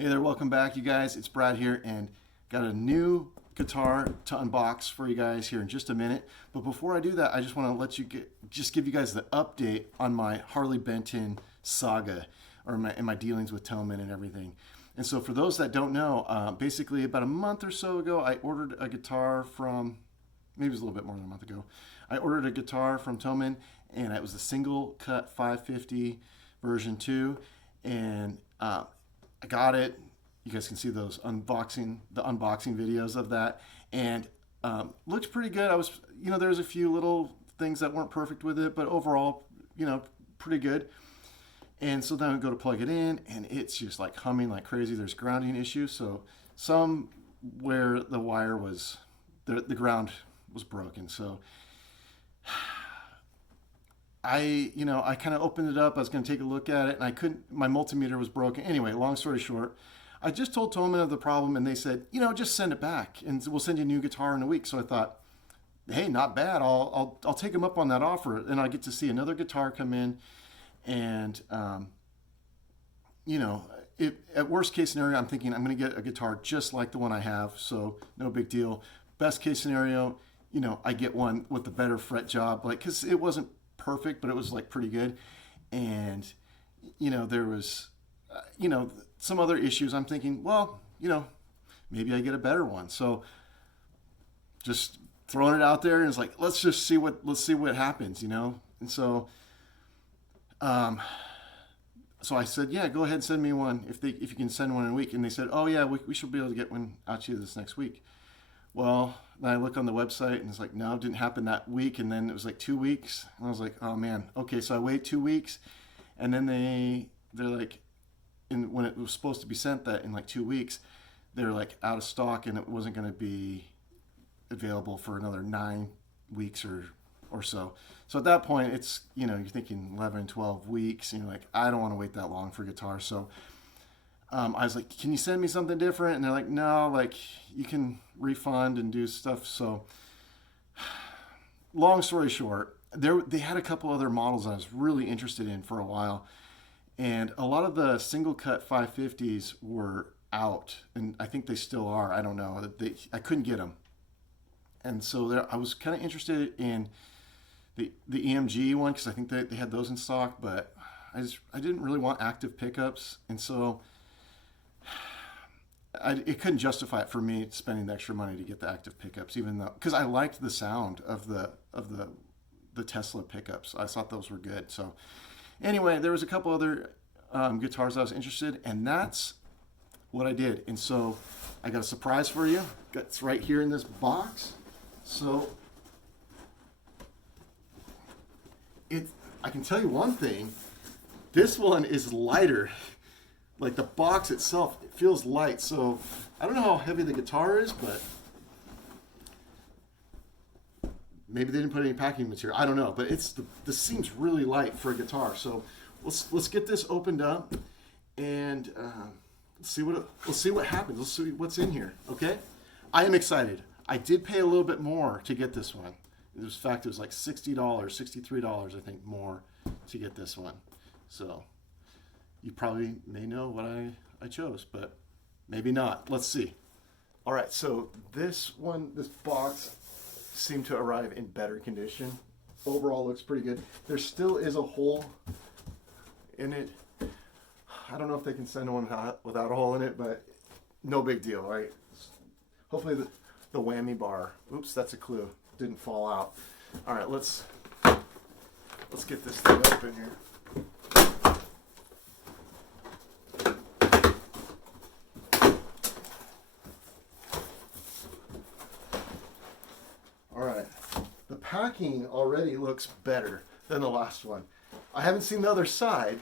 Hey there, welcome back you guys. It's Brad here and got a new guitar to unbox for you guys here in just a minute. But before I do that, I just want to give you guys the update on my Harley Benton Saga or my dealings with Tillman and everything. And so for those that don't know, basically about a month or so ago, I ordered a guitar from, maybe it was a little bit more than a month ago. I ordered a guitar from Tillman and it was the single cut 550 version 2. And I got it. You guys can see those the unboxing videos of that, and looks pretty good. There's a few little things that weren't perfect with it, but overall, pretty good. And so then I go to plug it in, and it's just like humming like crazy. There's grounding issues, so somewhere the wire was, the ground was broken. So I kind of opened it up. I was going to take a look at it, and I couldn't. My multimeter was broken. Anyway, long story short, I just told Tillman of the problem, and they said, just send it back, and we'll send you a new guitar in a week. So I thought, hey, not bad. I'll take them up on that offer, and I get to see another guitar come in, and at worst case scenario, I'm thinking I'm going to get a guitar just like the one I have, so no big deal. Best case scenario, I get one with a better fret job, because it wasn't perfect, but it was pretty good. And there was some other issues. I'm thinking, well, maybe I get a better one. So just throwing it out there, and it's like, let's see what happens, And so so I said, yeah, go ahead and send me one if you can send one in a week. And they said, oh yeah, we should be able to get one out to you this next week. Well, then I look on the website and it's like, no, it didn't happen that week. And then it was like 2 weeks. And I was like, oh man, okay. So I wait 2 weeks, and then they're like, when it was supposed to be sent that in 2 weeks, they're out of stock, and it wasn't going to be available for another 9 weeks or so. So at that point, it's, you're thinking 11, 12 weeks, and you're like, I don't want to wait that long for guitar. So I was like, can you send me something different? And they're like, no, you can refund and do stuff. So long story short, they had a couple other models I was really interested in for a while. And a lot of the single cut 550s were out, and I think they still are. I don't know. I couldn't get them. And so I was kind of interested in the EMG one, because I think they had those in stock, but I didn't really want active pickups. And so it couldn't justify it for me spending the extra money to get the active pickups, even though, because I liked the sound of the Tesla pickups. I thought those were good. So anyway, there was a couple other guitars I was interested in, and that's what I did. And so I got a surprise for you. It's right here in this box. So I can tell you one thing. This one is lighter. The box itself, it feels light. So I don't know how heavy the guitar is, but maybe they didn't put any packing material. I don't know, but this seems really light for a guitar. So let's get this opened up, and let's see what happens. Let's see what's in here. Okay, I am excited. I did pay a little bit more to get this one. In fact, it was like $60, $63, I think, more to get this one. So you probably may know what I chose, but maybe not. Let's see. All right, so this box seemed to arrive in better condition. Overall looks pretty good. There still is a hole in it. I don't know if they can send one without a hole in it, but no big deal, right? Hopefully the whammy bar, oops, that's a clue, didn't fall out. All right, let's get this thing open here. All right, the packing already looks better than the last one. I haven't seen the other side.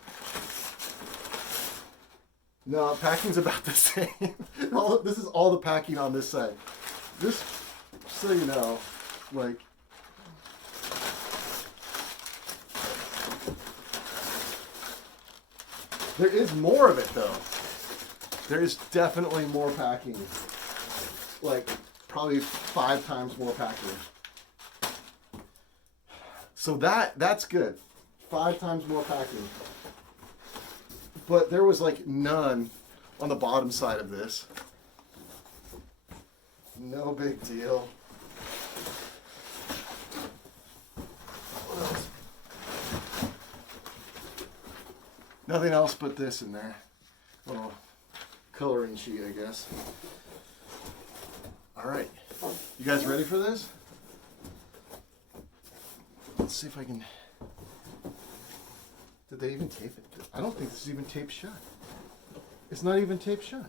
No, packing's about the same. This is all the packing on this side. This, so you know, there is more of it though. There is definitely more packing. Probably 5 times more packing. So that's good. 5 times more packing. But there was none on the bottom side of this. No big deal. What else? Nothing else but this in there. Little coloring sheet, I guess. All right, you guys ready for this? Let's see if I can. Did they even tape it? I don't think this is even taped shut. It's not even taped shut.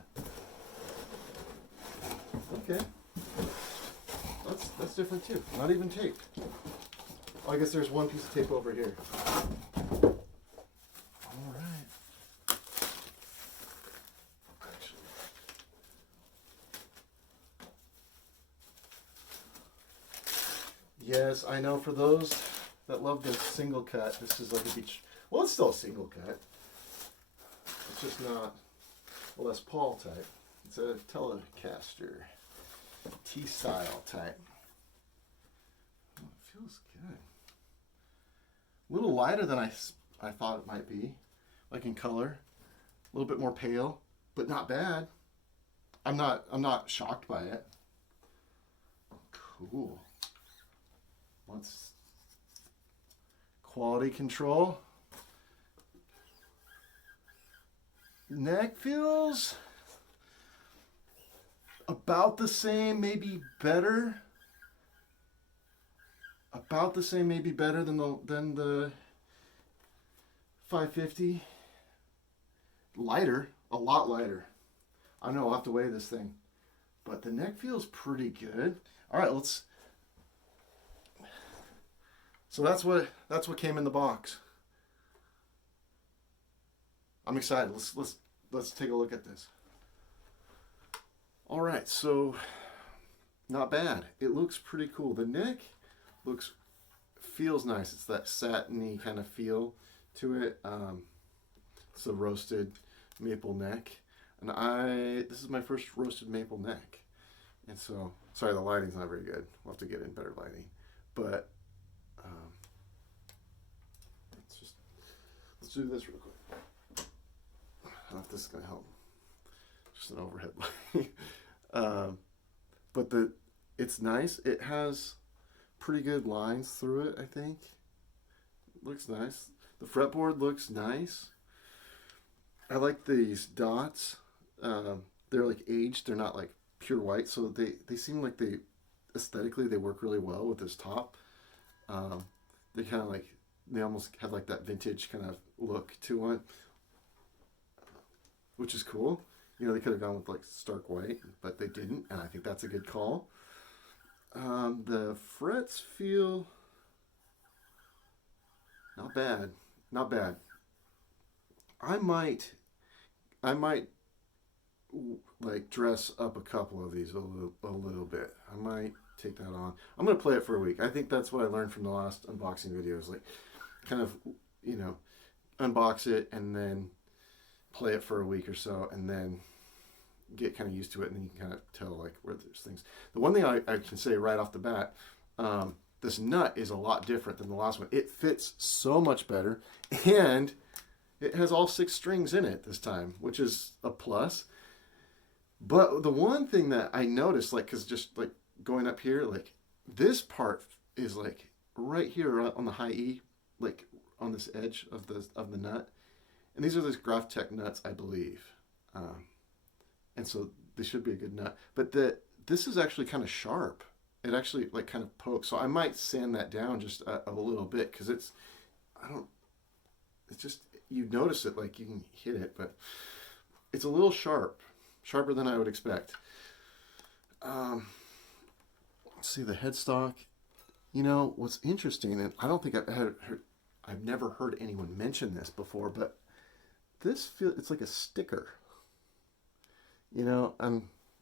Okay. That's different too. Not even taped. Oh, I guess there's one piece of tape over here. All right. Actually. Yes, I know for those that love the single cut, this is like a beach. Well, it's still a single cut. It's just not a Les Paul type. It's a Telecaster T-style type. Oh, it feels good. A little lighter than I thought it might be, like in color. A little bit more pale, but not bad. I'm not shocked by it. Cool. Let's quality control. Neck feels about the same, maybe better. About the same, maybe better than the 550. Lighter, a lot lighter. I know I'll have to weigh this thing, but the neck feels pretty good. All right, let's. So that's what came in the box. I'm excited. Let's take a look at this. All right, so not bad. It looks pretty cool. The neck feels nice. It's that satiny kind of feel to it. It's a roasted maple neck, and this is my first roasted maple neck, and so sorry the lighting's not very good. We'll have to get in better lighting, but let's do this real quick. I don't know if this is going to help. Just an overhead light. But it's nice. It has pretty good lines through it, I think. Looks nice. The fretboard looks nice. I like these dots. They're like aged. They're not like pure white. So they seem like aesthetically, they work really well with this top. They kind of they almost have like that vintage kind of look to it, which is cool. You know, they could have gone with like stark white, but they didn't, and I think that's a good call. The frets feel not bad, not bad. I might like dress up a couple of these a little bit. I might take that on. I'm gonna play it for a week. I think that's what I learned from the last unboxing videos. Like, kind of, you know, unbox it and then play it for a week or so, and then get kind of used to it, and then you can kind of tell like where there's things. The one thing I can say right off the bat, this nut is a lot different than the last one. It fits so much better, and it has all 6 strings in it this time, which is a plus. But the one thing that I noticed, like, because just like going up here, like this part is like right here on the high E, like on this edge of the nut. And these are those Graphtec nuts, I believe. And so this should be a good nut. But this is actually kind of sharp. It actually like kind of pokes. So I might sand that down just a little bit, because it's just, you notice it, like you can hit it, but it's a little sharper than I would expect. Let's see the headstock. You know, what's interesting, and I don't think I've never heard anyone mention this before, but it's like a sticker. You know,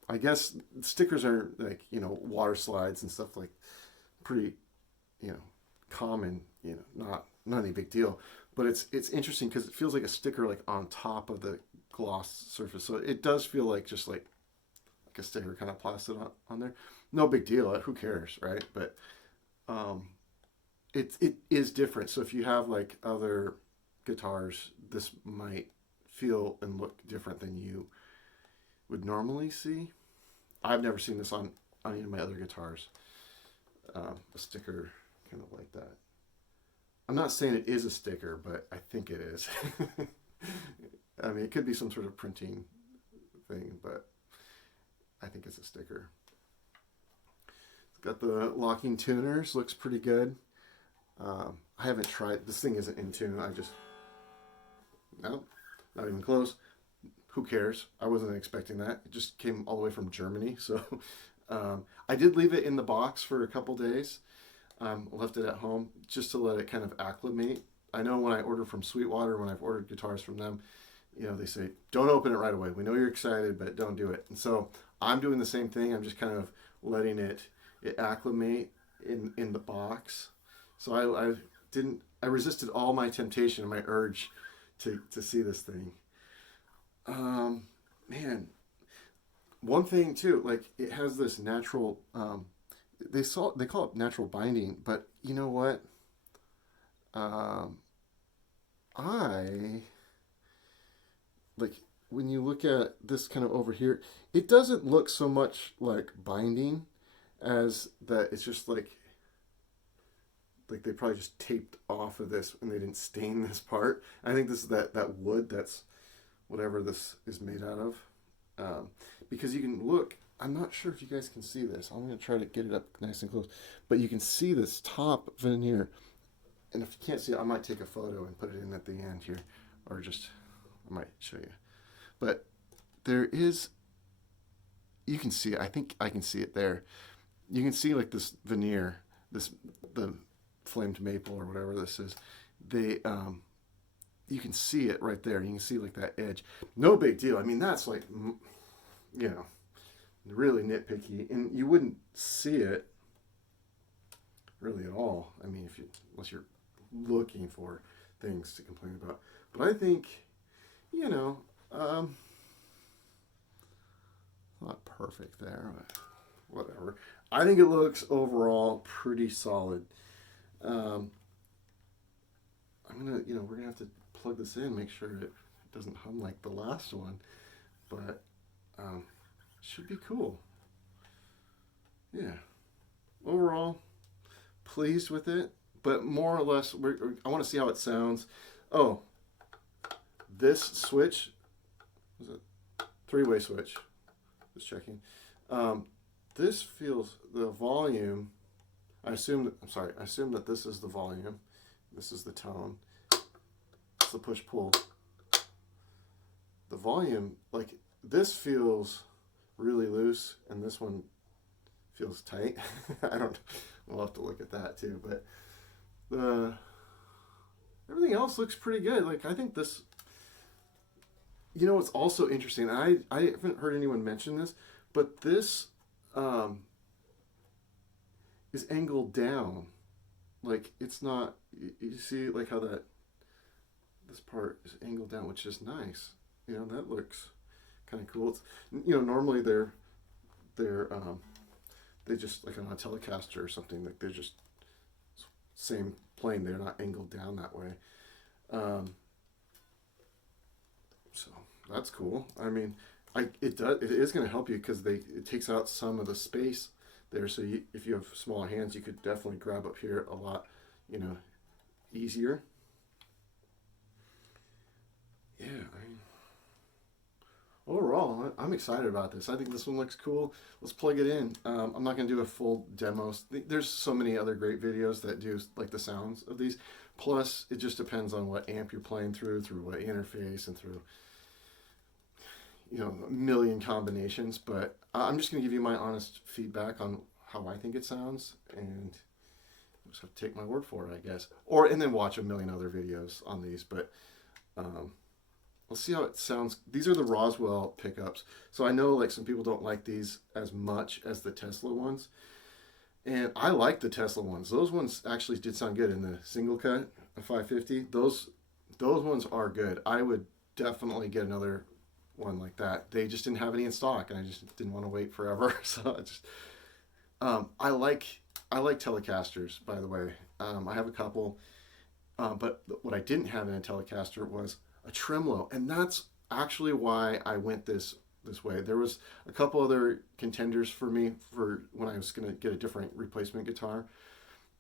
I guess stickers are like, you know, water slides and stuff, like pretty, you know, common, you know, not any big deal. But it's interesting because it feels like a sticker, like on top of the gloss surface. So it does feel like just like a sticker kind of plastered on there. No big deal. Who cares, right? But it is different. So if you have like other guitars, this might feel and look different than you normally see. I've never seen this on any of my other guitars. A sticker kind of like that. I'm not saying it is a sticker, but I think it is. I mean, it could be some sort of printing thing, but I think it's a sticker. It's got the locking tuners, looks pretty good. I haven't tried, this thing isn't in tune. Nope, not even close. Who cares? I wasn't expecting that. It just came all the way from Germany. So I did leave it in the box for a couple days. Left it at home just to let it kind of acclimate. I know when I order from Sweetwater, when I've ordered guitars from them, they say, don't open it right away. We know you're excited, but don't do it. And so I'm doing the same thing. I'm just kind of letting it acclimate in the box. So I resisted all my temptation and my urge to see this thing. Man, one thing too, like it has this natural, they call it natural binding, but you know what? Like when you look at this kind of over here, it doesn't look so much like binding as that it's just like they probably just taped off of this and they didn't stain this part. I think this is that wood, that's whatever this is made out of. Because you can look, I'm not sure if you guys can see this. I'm going to try to get it up nice and close. But you can see this top veneer. And if you can't see it, I might take a photo and put it in at the end here. Or just, I might show you. But there is, you can see it. I think I can see it there. You can see like this veneer, the flamed maple or whatever this is. You can see it right there. You can see like that edge. No big deal. I mean, that's like, really nitpicky, and you wouldn't see it really at all. I mean, unless you're looking for things to complain about. But I think, not perfect there, but whatever. I think it looks overall pretty solid. I'm gonna, we're gonna have to plug this in, make sure it doesn't hum like the last one, but should be cool. Yeah, overall pleased with it, but more or less I want to see how it sounds. Oh, this switch was a three-way switch, just checking. This feels, the volume, I assume that this is the volume, this is the tone, it's the push-pull. The volume, like this feels really loose and this one feels tight. We'll have to look at that too, but everything else looks pretty good. Like I think this, it's also interesting. I haven't heard anyone mention this, but this is angled down. Like it's not, you see like how this part is angled down, which is nice. That looks kind of cool. It's, normally they're they just like on a Telecaster or something, like they're just same plane. They're not angled down that way. So that's cool. I mean, it is going to help you because it takes out some of the space there. So if you have smaller hands, you could definitely grab up here a lot, easier. Yeah, overall, I'm excited about this. I think this one looks cool. Let's plug it in. I'm not going to do a full demo. There's so many other great videos that do like the sounds of these. Plus, it just depends on what amp you're playing through what interface, and through a million combinations. But I'm just going to give you my honest feedback on how I think it sounds, and you just have to take my word for it, I guess. And then watch a million other videos on these. But let's see how it sounds. These are the Roswell pickups. So I know like some people don't like these as much as the Tesla ones. And I like the Tesla ones. Those ones actually did sound good in the single cut of 550. Those ones are good. I would definitely get another one like that. They just didn't have any in stock, and I just didn't want to wait forever. So I just I like Telecasters, by the way. I have a couple, but what I didn't have in a Telecaster was a tremolo, and that's actually why I went this this way. There was a couple other contenders for me for when I was going to get a different replacement guitar,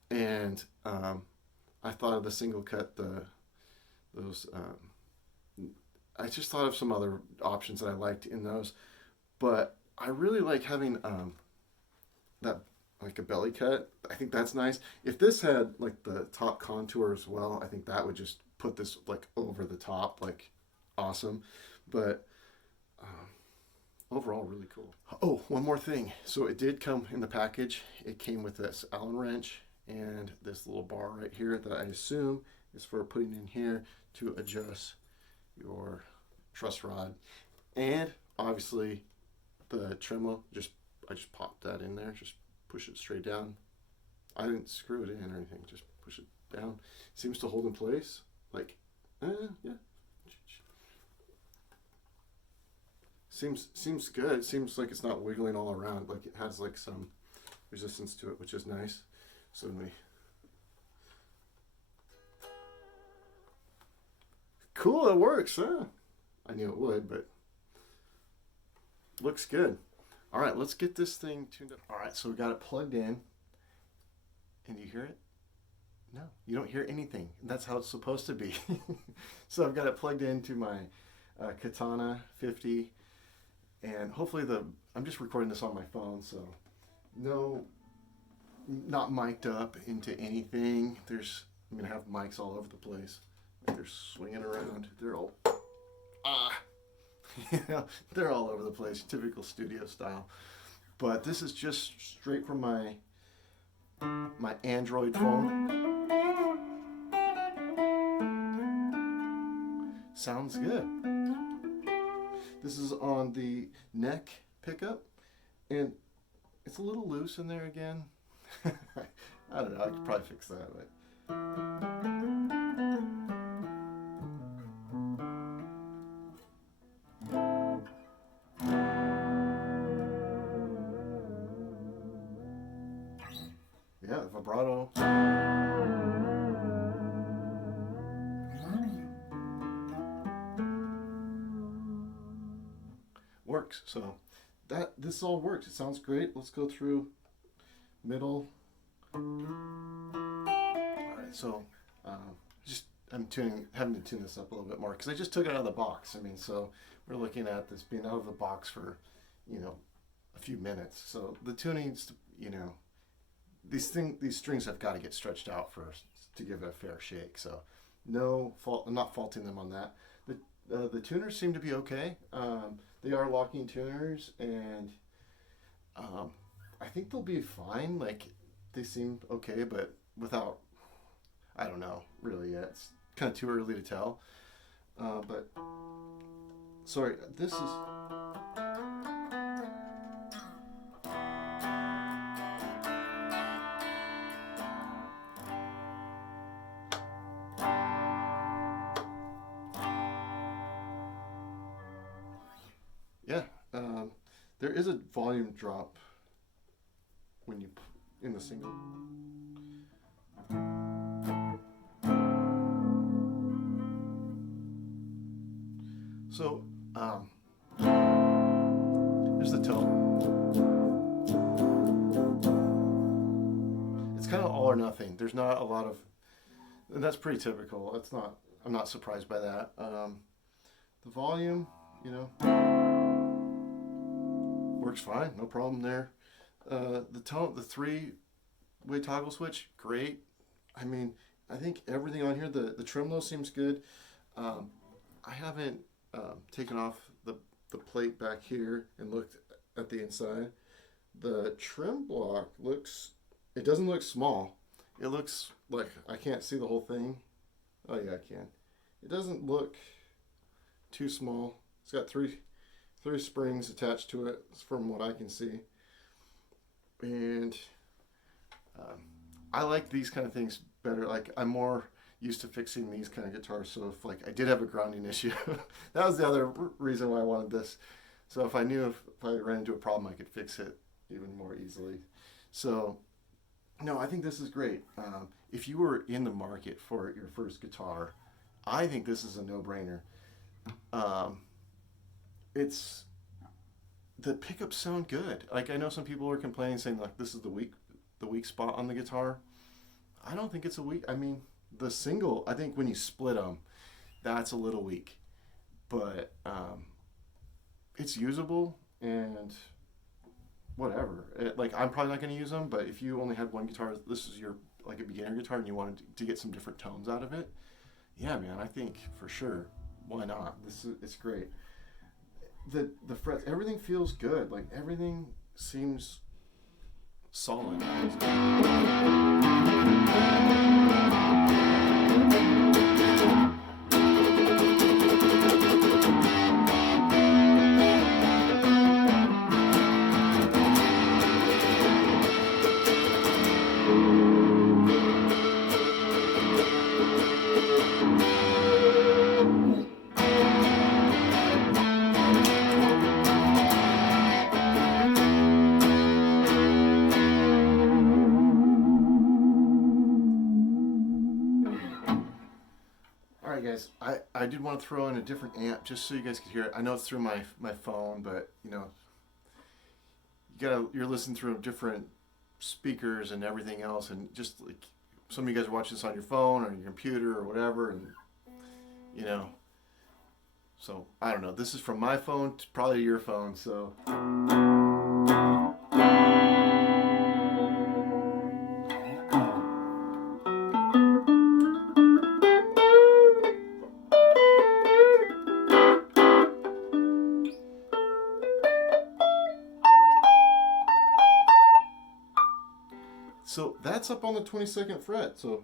and I thought of the single cut, those. I just thought of some other options that I liked in those, but I really like having that like a belly cut. I think that's nice. If this had like the top contour as well, I think that would just put this like over the top, like awesome. But overall, really cool. Oh, one more thing. So it did come in the package. It came with this Allen wrench and this little bar right here that I assume is for putting in here to adjust your truss rod, and obviously the tremolo. I just popped that in there. Just push it straight down. I didn't screw it in or anything. Just push it down. Seems to hold in place. Like, yeah. Seems good. Seems like it's not wiggling all around. Like it has like some resistance to it, which is nice. So cool. It works. Huh? I knew it would, but looks good. All right, let's get this thing tuned up. All right, so we got it plugged in. And you hear it? No, you don't hear anything. That's how it's supposed to be. So I've got it plugged into my Katana 50, and hopefully I'm just recording this on my phone, so not mic'd up into anything. I'm gonna have mics all over the place. They're swinging around. They're all they're all over the place, typical studio style. But this is just straight from my Android phone. Sounds good. This is on the neck pickup, and it's a little loose in there again. I don't know, I could probably fix that, but yeah, vibrato. Works. So this all works. It sounds great. Let's go through middle. All right. So I'm having to tune this up a little bit more because I just took it out of the box. I mean, so we're looking at this being out of the box for a few minutes. So the tuning's these strings have got to get stretched out first to give it a fair shake. So no fault. I'm not faulting them on that. The tuners seem to be okay. They are locking tuners, and I think they'll be fine. Like they seem okay, but without, I don't know really yet. It's kind of too early to tell. But sorry, this is. Yeah, there is a volume drop when you in the single. So here's the tone. It's kind of all or nothing. There's not a lot of, and that's pretty typical. I'm not surprised by that. The volume, works fine, no problem there. The tone, the 3-way toggle switch, great. I mean, I think everything on here, the tremolo seems good. I haven't taken off the plate back here and looked at the inside. The trim block it doesn't look small. It looks like I can't see the whole thing. Oh yeah, I can. It doesn't look too small. It's got three springs attached to it from what I can see. And I like these kind of things better. Like I'm more used to fixing these kind of guitars. So if like I did have a grounding issue, that was the other reason why I wanted this. So if I knew if I ran into a problem, I could fix it even more easily. So no, I think this is great. If you were in the market for your first guitar, I think this is a no-brainer. It's the pickups sound good. Like I know some people are complaining saying like this is the weak spot on the guitar. I don't think it's a weak. I mean, the single, I think when you split them, that's a little weak, but it's usable and whatever. Like I'm probably not going to use them, but if you only had one guitar, this is your like a beginner guitar, and you wanted to get some different tones out of it, yeah, man, I think for sure, why not? It's great. The frets, everything feels good. Like everything seems solid. All right, guys. I did want to throw in a different amp just so you guys could hear it. I know it's through my phone, but you're listening through different speakers and everything else, and just like some of you guys are watching this on your phone or your computer or whatever, and you know. So I don't know. This is from my phone, to probably your phone. So. So that's up on the 22nd fret. So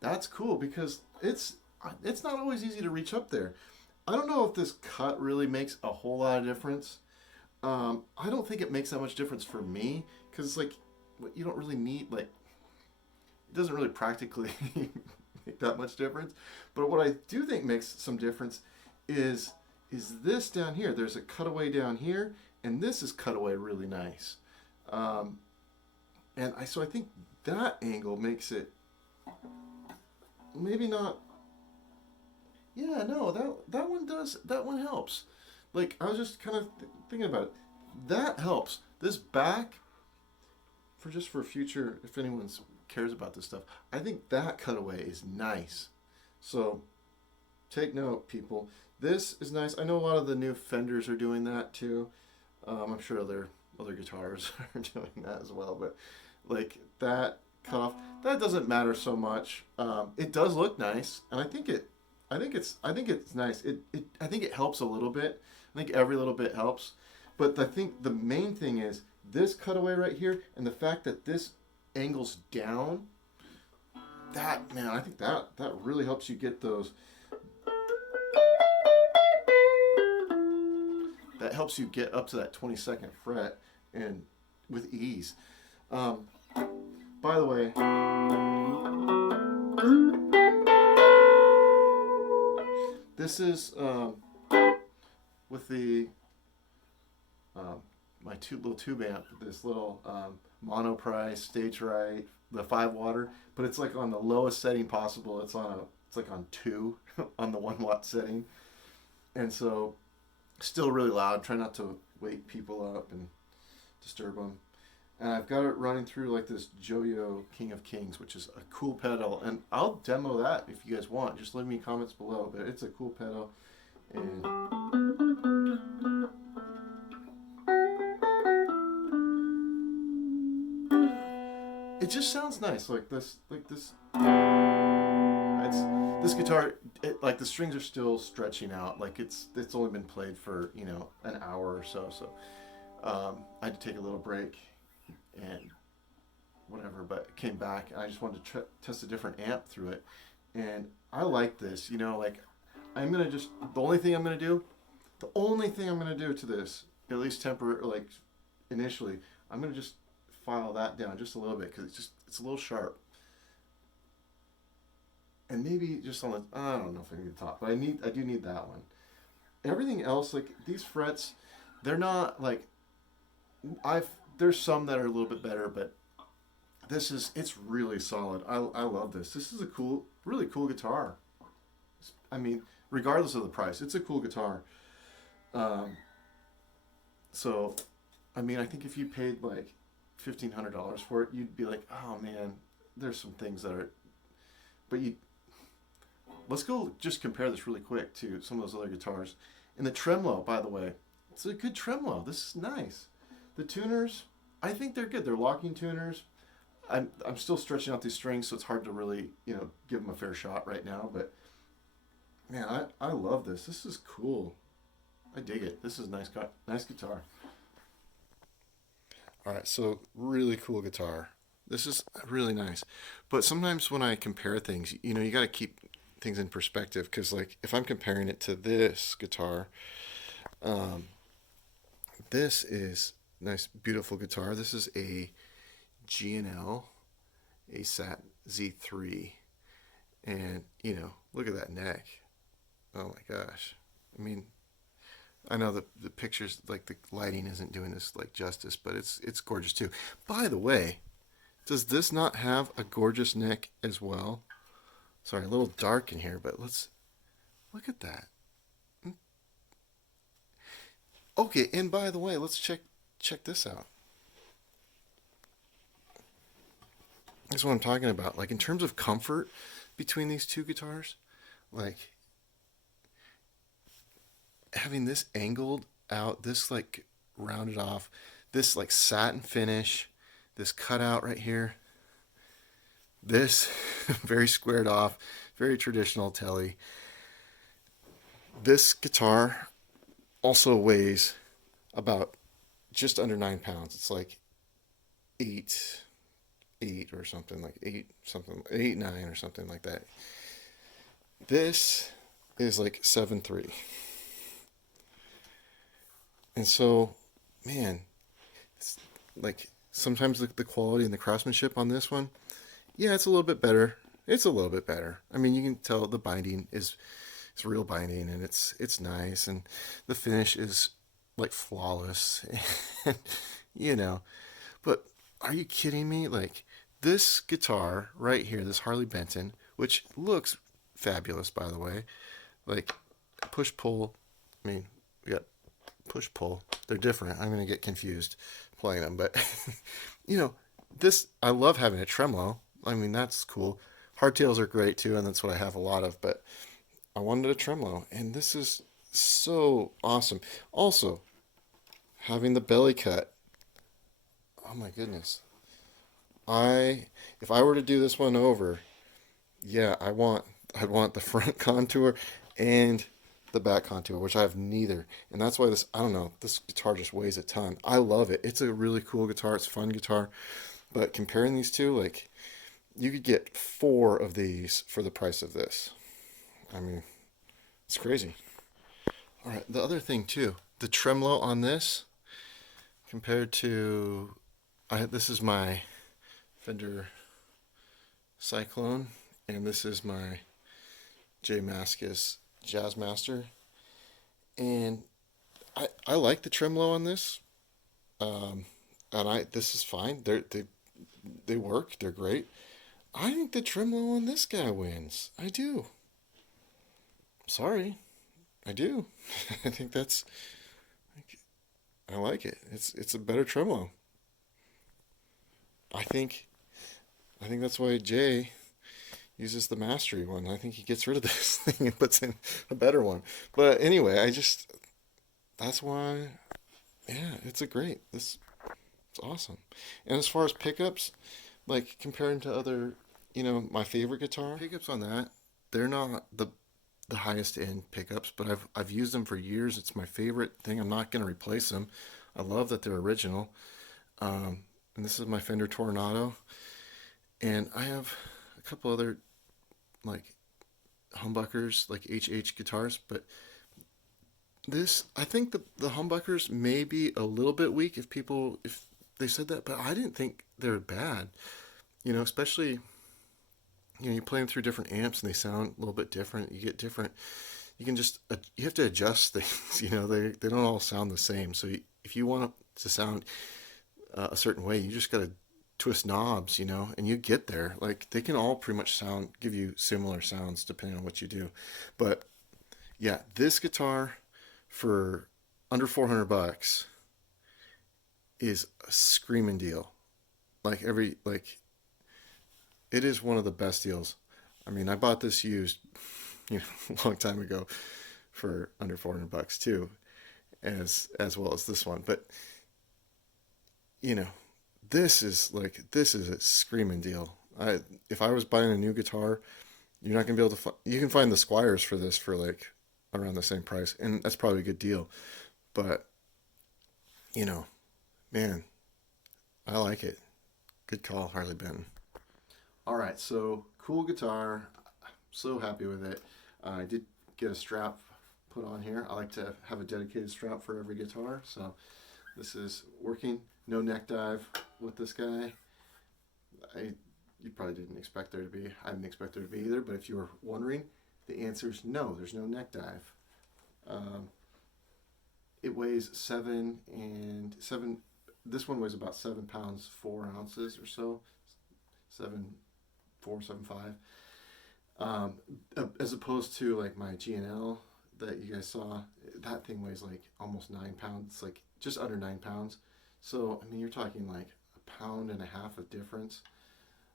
that's cool because it's not always easy to reach up there. I don't know if this cut really makes a whole lot of difference. I don't think it makes that much difference for me because it's like you don't really need like it doesn't really practically make that much difference. But what I do think makes some difference is this down here. There's a cutaway down here. And this is cut away really nice. So I think that angle makes it maybe not. Yeah, no, that one helps. Like I was just kind of thinking about it. That helps. This back for future, if anyone cares about this stuff, I think that cutaway is nice. So take note, people. This is nice. I know a lot of the new Fenders are doing that too. I'm sure other guitars are doing that as well, but like that cutoff, that doesn't matter so much. It does look nice, and I think it's nice. I think it helps a little bit. I think every little bit helps, but I think the main thing is this cutaway right here, and the fact that this angles down. That man, I think that really helps you get those. That helps you get up to that 22nd fret and with ease. By the way, this is with the my little tube amp, this little mono price, stage right, the 5 water, but it's like on the lowest setting possible. It's like on 2 on the 1 watt setting, and so. Still really loud. Try not to wake people up and disturb them. And I've got it running through like this Joyo King of Kings, which is a cool pedal. And I'll demo that if you guys want. Just leave me comments below. But it's a cool pedal. And it just sounds nice. Like this. This guitar, like the strings are still stretching out. Like it's only been played for an hour or so. So I had to take a little break and whatever, but came back and I just wanted to test a different amp through it. And I like this. Like I'm gonna just the only thing I'm gonna do to this, at least temporarily, like initially, I'm gonna just file that down just a little bit because it's a little sharp. And maybe just on the, I don't know if I need the top, but I do need that one. Everything else, like these frets, they're not like, there's some that are a little bit better, but it's really solid. I love this. This is a really cool guitar. I mean, regardless of the price. It's a cool guitar. Um, so, I mean, I think if you paid like $1,500 for it, you'd be like, oh man, there's some things that are. But you, let's go just compare this really quick to some of those other guitars. And the tremolo, by the way, it's a good tremolo. This is nice. The tuners, I think they're good. They're locking tuners. I'm still stretching out these strings, so it's hard to really, give them a fair shot right now. But man, I love this. This is cool. I dig it. This is nice guitar. All right, so really cool guitar. This is really nice. But sometimes when I compare things, you got to keep things in perspective because, like, if I'm comparing it to this guitar, um, this is nice, beautiful guitar. This is a G&L ASAT Z3, and look at that neck. Oh my gosh! I mean, I know the pictures, like the lighting isn't doing this like justice, but it's gorgeous too. By the way, does this not have a gorgeous neck as well? Sorry, a little dark in here, but let's look at that. Okay, and by the way, let's check this out. That's what I'm talking about. Like in terms of comfort between these two guitars, like having this angled out, this like rounded off, this like satin finish, this cutout right here, this very squared off, very traditional telly. This guitar also weighs about just under 9 pounds. It's like eight or something, like 8, 9 or something like that. This is like 7.3. And so, man, it's like sometimes the quality and the craftsmanship on this one, yeah, it's a little bit better. It's a little bit better. I mean, you can tell the binding is it's real binding, and it's nice, and the finish is like flawless. you know. But are you kidding me? Like this guitar right here, this Harley Benton, which looks fabulous by the way. Like push pull, I mean, we got push pull. They're different. I'm gonna get confused playing them, but this I love having a tremolo. I mean, that's cool. Hardtails are great too, and that's what I have a lot of, but I wanted a tremolo, and this is so awesome. Also, having the belly cut. Oh my goodness. If I were to do this one over, yeah, I'd want the front contour and the back contour, which I have neither. And that's why I don't know, this guitar just weighs a ton. I love it. It's a really cool guitar. It's a fun guitar. But comparing these two, like, you could get 4 of these for the price of this. I mean, it's crazy. All right, the other thing too, the tremolo on this compared to, this is my Fender Cyclone, and this is my J Mascis Jazzmaster, and I like the tremolo on this, and this is fine. They work. They're great. I think the tremolo on this guy wins. I do. Sorry, I do. I think I like it. It's a better tremolo. I think that's why Jay uses the Mastery one. I think he gets rid of this thing and puts in a better one. But anyway, that's why, yeah, it's it's awesome. And as far as pickups, like comparing to other, my favorite guitar pickups on that, they're not the highest end pickups, but I've used them for years. It's my favorite thing. I'm not going to replace them. I love that they're original. And this is my Fender Toronado. And I have a couple other like humbuckers, like HH guitars, but I think the humbuckers may be a little bit weak if they said that, but I didn't think they were bad. Especially, you play them through different amps and they sound a little bit different. You get different, you have to adjust things, they don't all sound the same. So if you want it to sound a certain way, you just got to twist knobs, and you get there. Like they can all pretty much give you similar sounds depending on what you do. But Yeah, this guitar for under 400 bucks is a screaming deal. Like it is one of the best deals. I mean, I bought this used, a long time ago for under 400 bucks too, as well as this one. But you know, this is a screaming deal. If I was buying a new guitar, you're not gonna be able to. You can find the Squires for this for like around the same price, and that's probably a good deal. But you know, man, I like it. Good call, Harley Benton. All right, so cool guitar. So happy with it. I did get a strap put on here. I like to have a dedicated strap for every guitar, so this is working. No neck dive with this guy. You probably didn't expect there to be. I didn't expect there to be either, but if you were wondering, the answer is no, there's no neck dive. It weighs 7. This one weighs about 7 pounds 4 ounces or so, 7.4, 7.5. As opposed to like my GNL that you guys saw, that thing weighs like almost 9 pounds. It's like just under 9 pounds. So I mean, you're talking like a pound and a half of difference.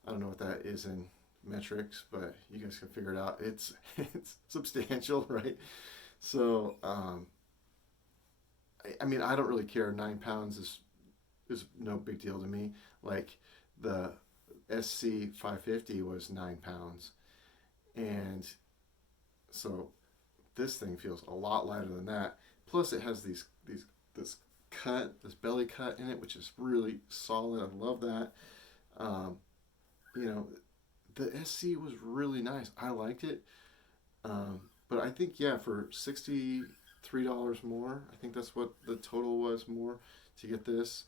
I don't know what that is in metrics, but you guys can figure it out. It's it's substantial, right? So I mean, I don't really care. 9 pounds is no big deal to me. Like the SC 550 was 9 pounds, and so this thing feels a lot lighter than that. Plus, it has this this belly cut in it, which is really solid. I love that. Um, you know, the SC was really nice. I liked it. But I think, yeah, for $63 more, I think that's what the total was more to get this.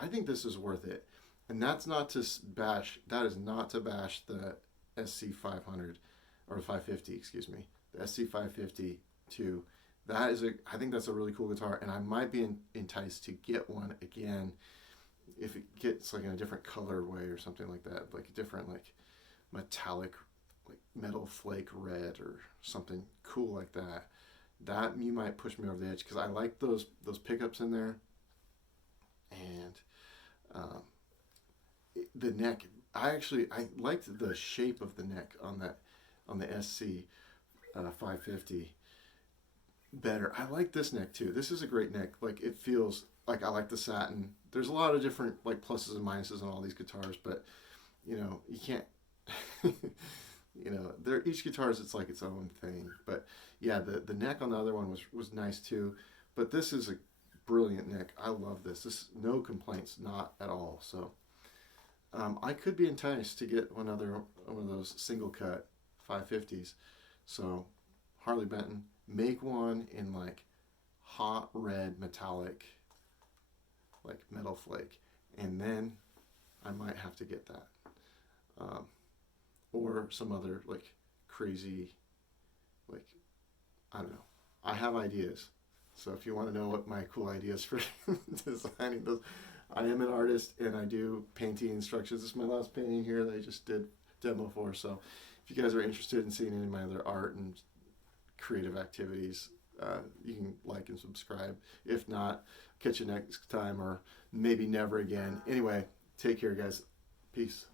I think this is worth it. And that's not to bash, that is not to bash the SC 500 or 550, excuse me. The SC 550 too. I think that's a really cool guitar, and I might be enticed to get one again if it gets like in a different colorway or something like that, like a different like metallic, like metal flake red or something cool like that. That you might push me over the edge because I like those pickups in there, and um, the neck. I liked the shape of the neck on the SC 550 better. I like this neck too. This is a great neck. Like it feels like I like the satin. There's a lot of different like pluses and minuses on all these guitars, but you can't. They're each guitar is it's like its own thing. But yeah, the neck on the other one was nice too. But this is a brilliant neck. I love this. This no complaints, not at all. So I could be enticed to get one of those single cut 550s. So Harley Benton, make one in like hot red metallic, like metal flake, and then I might have to get that, or some other like crazy, like I don't know. I have ideas, so if you want to know what my cool ideas for designing those, I am an artist and I do painting instructions. This is my last painting here that I just did demo for. So if you guys are interested in seeing any of my other art and creative activities, you can like and subscribe. If not, catch you next time or maybe never again. Anyway, take care, guys. Peace.